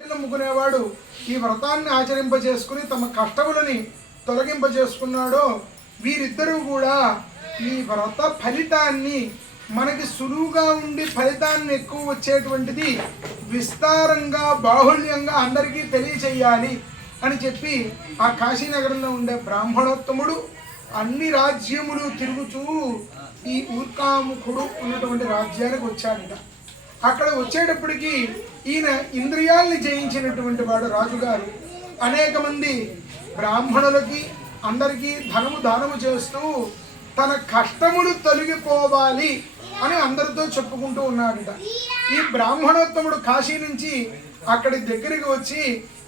నమ్ముకునేవాడు ఈ వ్రతాన్ని ఆచరింపజేసుకుని తమ కష్టములని తొలగింపజేసుకున్నాడో వీరిద్దరూ కూడా ఈ వ్రత ఫలితాన్ని మనకి సులువుగా ఉండి ఫలితాన్ని ఎక్కువ వచ్చేటువంటిది విస్తారంగా బాహుళ్యంగా అందరికీ తెలియచేయాలి అని చెప్పి ఆ కాశీనగరంలో ఉండే బ్రాహ్మణోత్తముడు అన్ని రాజ్యములు తిరుగుతూ ఈ ఊర్కాముఖుడు ఉన్నటువంటి రాజ్యానికి వచ్చాడట. అక్కడ వచ్చేటప్పటికి ఈయన ఇంద్రియాల్ని జయించినటువంటి వాడు రాజుగారు అనేక మంది బ్రాహ్మణులకి అందరికీ ధనము దానము చేస్తూ తన కష్టములు తొలగిపోవాలి అని అందరితో చెప్పుకుంటూ ఉన్నాడట. ఈ బ్రాహ్మణోత్తముడు కాశీ నుంచి అక్కడి దగ్గరికి వచ్చి,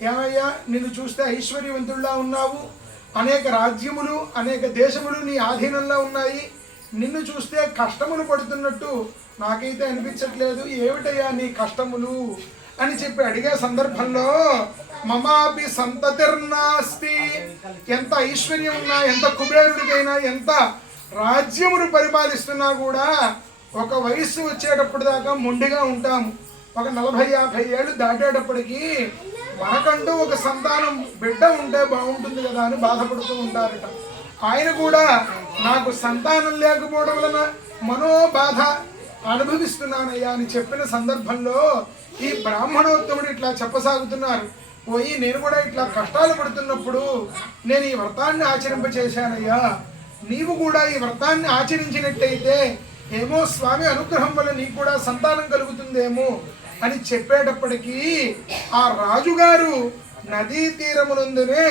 ఏమయ్యా నిన్ను చూస్తే ఐశ్వర్యవంతుల్లా ఉన్నావు, అనేక రాజ్యములు అనేక దేశములు నీ ఆధీనంలో ఉన్నాయి, నిన్ను చూస్తే కష్టములు పడుతున్నట్టు నాకైతే అనిపించట్లేదు, ఏమిటయ్యా నీ కష్టములు అని చెప్పి అడిగే సందర్భంలో మమాపి సంతతిర్నాస్తి, ఎంత ఐశ్వర్యం ఉన్నా ఎంత కుబేరుడికైనా ఎంత రాజ్యమును పరిపాలిస్తున్నా కూడా ఒక వయస్సు వచ్చేటప్పుడు దాకా మొండిగా ఉంటాము. ఒక 40-50 ఏళ్ళు దాటేటప్పటికి మనకంటూ ఒక సంతానం బిడ్డ ఉంటే బాగుంటుంది కదా అని బాధపడుతూ ఉంటారట. ఆయన కూడా నాకు సంతానం లేకపోవడం వలన మనోబాధ అనుభవిస్తున్నానయ్యా అని చెప్పిన సందర్భంలో ఈ బ్రాహ్మణోత్తముడు ఇట్లా చెప్పసాగుతున్నారు, పోయి నేను కూడా ఇట్లా కష్టాలు పడుతున్నప్పుడు నేను ఈ వ్రతాన్ని ఆచరింపచేశానయ్యా, నీవు కూడా ఈ వ్రతాన్ని ఆచరించినట్టయితే ఏమో స్వామి అనుగ్రహం వల్ల నీకు కూడా సంతానం కలుగుతుందేమో అని చెప్పేటప్పటికీ ఆ రాజుగారు నదీ తీరమునందునే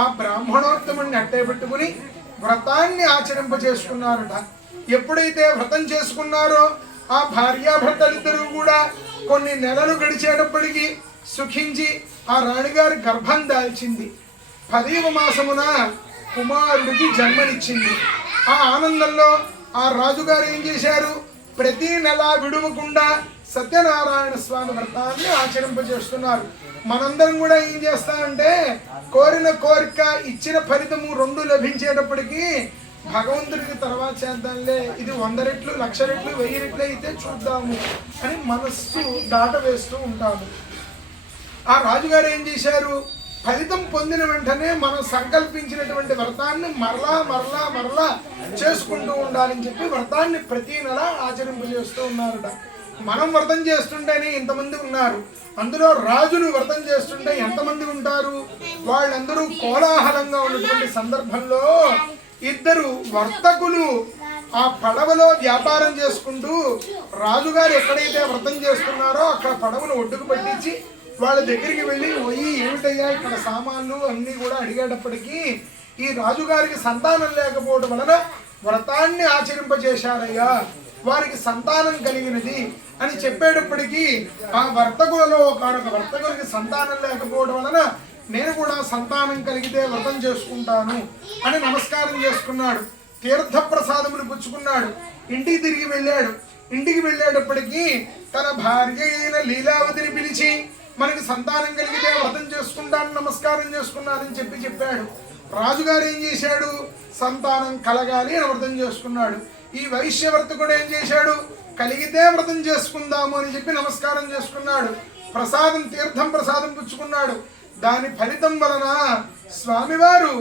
ఆ బ్రాహ్మణోత్తముడిని అట్టే పెట్టుకుని వ్రతాన్ని ఆచరింపజేసుకున్నారట. ఎప్పుడైతే వ్రతం చేసుకున్నారో ఆ భార్యాభర్తలిద్దరూ కూడా కొన్ని నెలలు గడిచేటప్పటికి సుఖించి ఆ రాణిగారి గర్భం దాల్చింది. 10వ మాసమున కుమారుడికి జన్మనిచ్చింది. ఆ ఆనందంలో ఆ రాజుగారు ఏం చేశారు, ప్రతి నెల విడువకుండా సత్యనారాయణ స్వామి వ్రతాన్ని ఆచరింపజేస్తున్నారు. మనందరం కూడా ఏం చేస్తామంటే కోరిన కోరిక ఇచ్చిన ఫలితము 2 లభించేటప్పటికి భగవంతుడికి తర్వాత చేద్దాంలే, ఇది 100 రెట్లు 1,00,000 రెట్లు 1000 రెట్లు అయితే చూద్దాము అని మనస్సు దాట వేస్తూ ఉంటాము. ఆ రాజుగారు ఏం చేశారు, ఫలితం పొందిన వెంటనే మనం సంకల్పించినటువంటి వ్రతాన్ని మరలా చేసుకుంటూ ఉండాలని చెప్పి వ్రతాన్ని ప్రతి నెల ఆచరింపజేస్తూ ఉన్నారట. మనం వ్రతం చేస్తుంటేనే ఇంతమంది ఉన్నారు, అందులో రాజులు వ్రతం చేస్తుంటే ఎంతమంది ఉంటారు? వాళ్ళందరూ కోలాహలంగా ఉన్నటువంటి సందర్భంలో ఇద్దరు వర్తకులు ఆ పడవలో వ్యాపారం చేసుకుంటూ రాజుగారు ఎక్కడైతే వ్రతం చేస్తున్నారో అక్కడ పడవను ఒడ్డుకు పట్టించి వాళ్ళ దగ్గరికి వెళ్ళి పోయి ఏమిటయ్యా ఇక్కడ సామాన్లు అన్నీ కూడా అడిగేటప్పటికీ ఈ రాజుగారికి సంతానం లేకపోవడం వలన వ్రతాన్ని ఆచరింపజేశారయ్యా, వారికి సంతానం కలిగినది అని చెప్పేటప్పటికీ ఆ వర్తకులలో ఒకనొక వర్తకులకి సంతానం లేకపోవడం వలన నేను కూడా సంతానం కలిగితే వ్రతం చేసుకుంటాను అని నమస్కారం చేసుకున్నాడు. తీర్థ ప్రసాదములు పుచ్చుకున్నాడు. ఇంటికి తిరిగి వెళ్ళాడు. ఇంటికి వెళ్ళేటప్పటికీ తన భార్య అయిన లీలావతిని పిలిచి మనకి సంతానం కలిగితే వ్రతం చేసుకుంటాను నమస్కారం చేసుకున్నానని చెప్పాడు. రాజుగారు ఏం చేశాడు, సంతానం కలగాలి అని వ్రతం చేసుకున్నాడు. ఈ వైశ్యవర్తకుడు ఏం చేశాడు, కలిగితే వ్రతం చేసుకుందాము అని చెప్పి నమస్కారం చేసుకున్నాడు. తీర్థం ప్రసాదం పుచ్చుకున్నాడు. దాని ఫలితం వలన స్వామివారు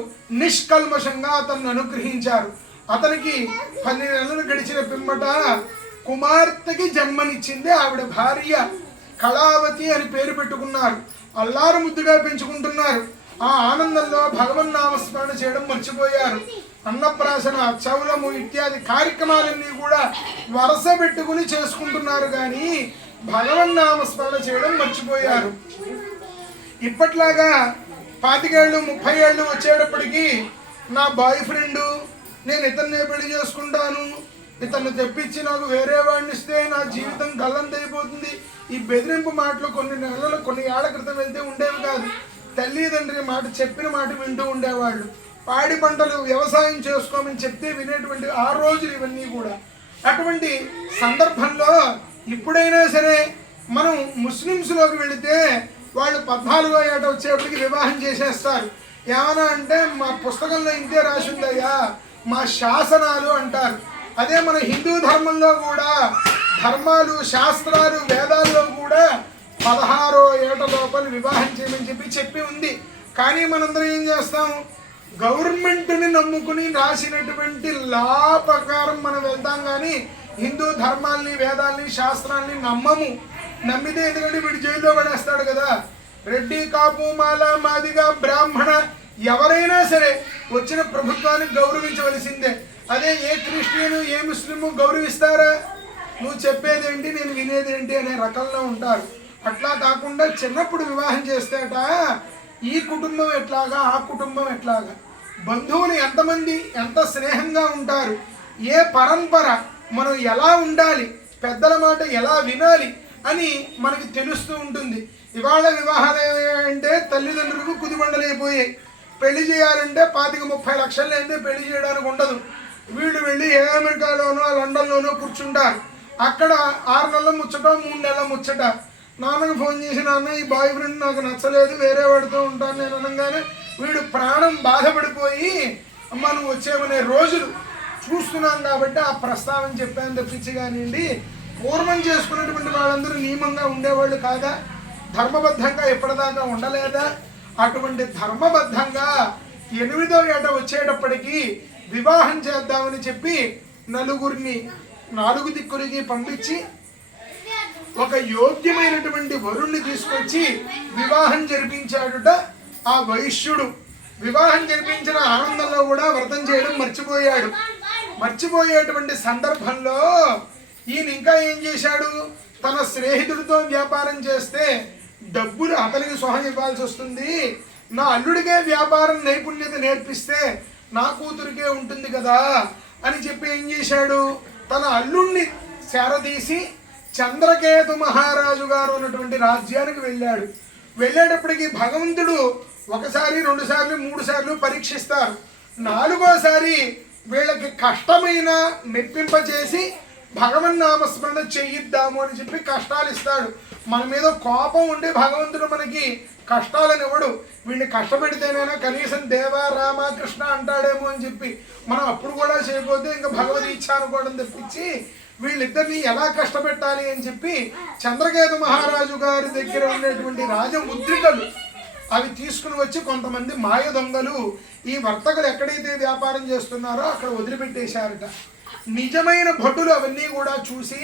నిష్కల్మషంగా అతన్ని అనుగ్రహించారు. అతనికి 12 నెలలు గడిచిన పిమ్మట కుమార్తెకి జన్మనిచ్చింది. ఆవిడ భార్య కళావతి అని పేరు పెట్టుకున్నారు. అల్లారు ముద్దుగా పెంచుకుంటున్నారు. ఆ ఆనందంలో భగవన్నామస్మరణ చేయడం మర్చిపోయారు. అన్నప్రాసన చౌలము ఇత్యాది కార్యక్రమాలన్నీ కూడా వరుస పెట్టుకుని చేసుకుంటున్నారు, కానీ భగవన్నామస్మరణ చేయడం మర్చిపోయారు. ఇప్పట్లాగా 25 ఏళ్ళు 30 ఏళ్ళు వచ్చేటప్పటికి నా బాయ్ ఫ్రెండ్, నేను ఇతన్నే పెళ్లి చేసుకుంటాను, ఇతన్ని తెప్పించి నాకు వేరే వాడిని ఇస్తే నా జీవితం గల్లంతైపోతుంది, ఈ బెదిరింపు మాటలు కొన్ని ఏళ్ల క్రితం వెళ్తే ఉండేవి కాదు. తల్లిదండ్రి మాట చెప్పిన మాట వింటూ ఉండేవాళ్ళు. పాడి పంటలు వ్యవసాయం చేసుకోమని చెప్తే వినేటువంటి ఆ రోజులు ఇవన్నీ కూడా. అటువంటి సందర్భంలో ఇప్పుడైనా సరే మనం ముస్లిమ్స్లోకి వెళితే వాళ్ళు 14వ ఏట వచ్చేప్పటికి వివాహం చేసేస్తారు. ఏమన్నా అంటే మా పుస్తకంలో ఇంతే రాసిందయ్యా, మా శాసనాలు అంటారు. అదే మన హిందూ ధర్మంలో కూడా ధర్మాలు శాస్త్రాలు వేదాల్లో కూడా 16వ ఏట లోపల వివాహం చేయమని చెప్పి ఉంది. కానీ మనందరం ఏం చేస్తాం, గవర్నమెంట్ని నమ్ముకుని రాసినటువంటి లా ప్రకారం మనం వెళ్తాం. కానీ హిందూ ధర్మాల్ని, వేదాల్ని, శాస్త్రాల్ని నమ్మము. నమ్మితే ఎందుకంటే వీడు జైల్లో పడేస్తాడు కదా. రెడ్డి, కాపు, మాల, మాదిగా, బ్రాహ్మణ ఎవరైనా సరే వచ్చిన ప్రభుత్వానికి గౌరవించవలసిందే. అదే ఏ క్రిస్టియను, ఏ ముస్లిము గౌరవిస్తారా? నువ్వు చెప్పేదేంటి, నేను వినేదేంటి అనే రకంలో ఉంటారు. అట్లా కాకుండా చిన్నప్పుడు వివాహం చేస్తేట ఈ కుటుంబం ఎట్లాగా, ఆ కుటుంబం ఎట్లాగా, బంధువులు ఎంతమంది ఎంత స్నేహంగా ఉంటారు, ఏ పరంపర, మనం ఎలా ఉండాలి, పెద్దల మాట ఎలా వినాలి అని మనకి తెలుస్తూ ఉంటుంది. ఇవాళ వివాహాలు అంటే తల్లిదండ్రులకు కుదిబండలైపోయాయి. పెళ్లి చేయాలంటే 25-30 లక్షలు అయితే పెళ్లి చేయడానికి ఉండదు. వీళ్ళు వెళ్ళి ఏ అమెరికాలోనో లండన్లోనో కూర్చుంటారు. అక్కడ 6 నెలల ముచ్చట, 3 నెలల ముచ్చట. నాన్నకు ఫోన్ చేసి, నాన్న ఈ బాయ్ ఫ్రెండ్ నాకు నచ్చలేదు, వేరే వాడితో ఉంటాను నేను అనగానే వీడు ప్రాణం బాధపడిపోయి అమ్మ నువ్వు వచ్చేమనే రోజులు చూస్తున్నాం. కాబట్టి ఆ ప్రస్తావన చెప్పాను తప్పించి కానివ్వండి, పూర్వం చేసుకున్నటువంటి వాళ్ళందరూ నియమంగా ఉండేవాళ్ళు కాదా? ధర్మబద్ధంగా ఎప్పటిదాకా ఉండలేదా? అటువంటి ధర్మబద్ధంగా 8వ ఏట వచ్చేటప్పటికి వివాహం చేద్దామని చెప్పి నలుగురిని 4 దిక్కులకి పంపించి ఒక యోగ్యమైనటువంటి వరుణ్ణి తీసుకొచ్చి వివాహం జరిపించాడుట ఆ వైశ్యుడు. వివాహం జరిపించిన ఆనందంలో కూడా వ్రతం చేయడం మర్చిపోయాడు. మర్చిపోయేటువంటి సందర్భంలో ఈయన ఇంకా ఏం చేశాడు, తన స్నేహితుడితో వ్యాపారం చేస్తే డబ్బులు అతనికి సొహం ఇవ్వాల్సి వస్తుంది, నా అల్లుడికే వ్యాపారం నైపుణ్యత నేర్పిస్తే నా కూతురికే ఉంటుంది కదా అని చెప్పి ఏం చేశాడు, తన అల్లుడిని చేరదీసి చంద్రకేతు మహారాజు గారు ఉన్నటువంటి రాజ్యానికి వెళ్ళాడు. వెళ్ళేటప్పటికి భగవంతుడు 1 సారి 2 సార్లు 3 సార్లు పరీక్షిస్తారు. 4వసారి వీళ్ళకి కష్టమైన మెప్పింపచేసి భగవన్నామస్మరణ చేయిద్దాము అని చెప్పి కష్టాలు ఇస్తాడు. మన మీద కోపం ఉండి భగవంతుడు మనకి కష్టాలను ఇవ్వడు. వీడిని కష్టపెడితేనైనా కనీసం దేవ రామ కృష్ణ అంటాడేమో అని చెప్పి మనం అప్పుడు కూడా చేయకపోతే ఇంకా భగవద్ ఇచ్చ అనుకోవడం తప్పించి వీళ్ళిద్దరిని ఎలా కష్టపెట్టాలి అని చెప్పి చంద్రకేతు మహారాజు గారి దగ్గర ఉండేటువంటి రాజముద్రికలు అవి తీసుకుని వచ్చి కొంతమంది మాయ దొంగలు ఈ వర్తకులు ఎక్కడైతే వ్యాపారం చేస్తున్నారో అక్కడ వదిలిపెట్టేశారట. నిజమైన భటులు అవన్నీ కూడా చూసి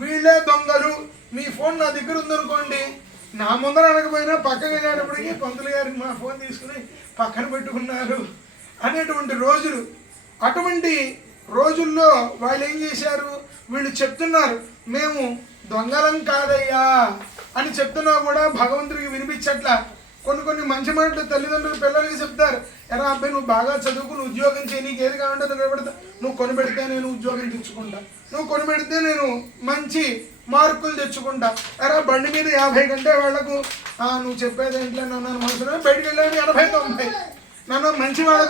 వీళ్ళే దొంగలు, మీ ఫోన్ నా దగ్గర ఉందనుకోండి, నా ముందర అనకపోయినా పక్కకి వెళ్ళేటప్పటికి పంతులు గారికి మా ఫోన్ తీసుకుని పక్కన పెట్టుకున్నారు అనేటువంటి రోజులు. అటువంటి రోజుల్లో వాళ్ళు ఏం చేశారు, వీళ్ళు చెప్తున్నారు మేము దొంగలం కాదయ్యా అని చెప్తున్నా కూడా భగవంతుడికి వినిపించట్లా. కొన్ని మంచి మాటలు తల్లిదండ్రులు పిల్లలకి చెప్తారు, ఎరా అబ్బాయి నువ్వు బాగా చదువుకుని ఉద్యోగం చేయి, నీకు ఏది కావాలంటే నువ్వు పెడతా, నువ్వు కొనిపెడితే నేను ఉద్యోగం తెచ్చుకుంటా, నువ్వు కొనిపెడితే నేను మంచి మార్కులు తెచ్చుకుంటా, ఎరా బండి మీద 50 కంటే వాళ్లకు నువ్వు చెప్పేది ఏంట్లో నన్ను మనసులో బయటకు వెళ్ళాను 80-90 నన్ను మంచి వాళ్ళతో